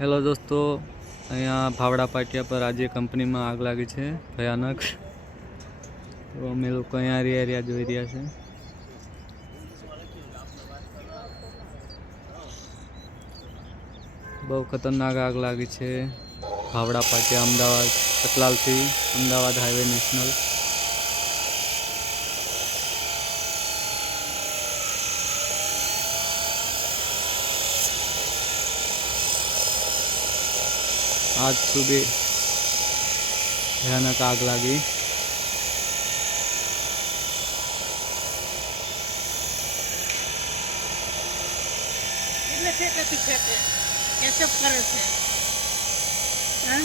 હેલો દોસ્તો, અહીંયા ભાવડા પાટિયા પર આજે કંપનીમાં આગ લાગી છે ભયાનક. તો અમે લોકો અહીંયા એરિયા જોઈ રહ્યા છે. બહુ ખતરનાક આગ લાગી છે ભાવડા પાટિયા, અમદાવાદ, સતલાલથી અમદાવાદ હાઈવે નેશનલ. आज सुबह भयानक आग लगी. એટલે છે કે કેચઅપ કરે છે. હા